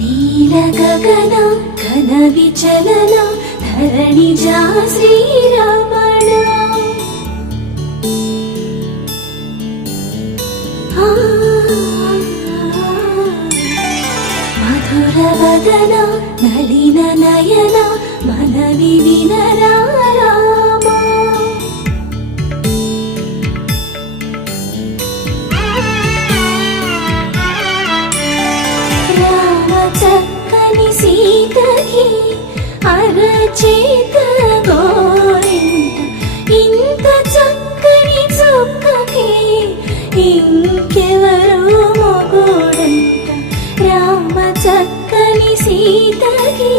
నీల గగన ఘన విచలన ధరణిజా శ్రీరమణ ఆ, మధుర వదన నలిన నయన మనవి వినరా అరచేత గోరింట ఇంత చక్కని చుక్కకి ఇంకెవరు మొగుడంట రామ చక్కని సీతకి